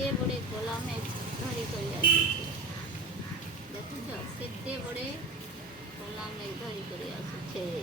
ବଡ଼େ କଲା ମେଘ ଧରି କରି ଆସୁଛି। ଦେଖୁଛ କେତେ ବଡ଼େ କଲା ମେଘ ଧରି କରି ଆସୁଛେ।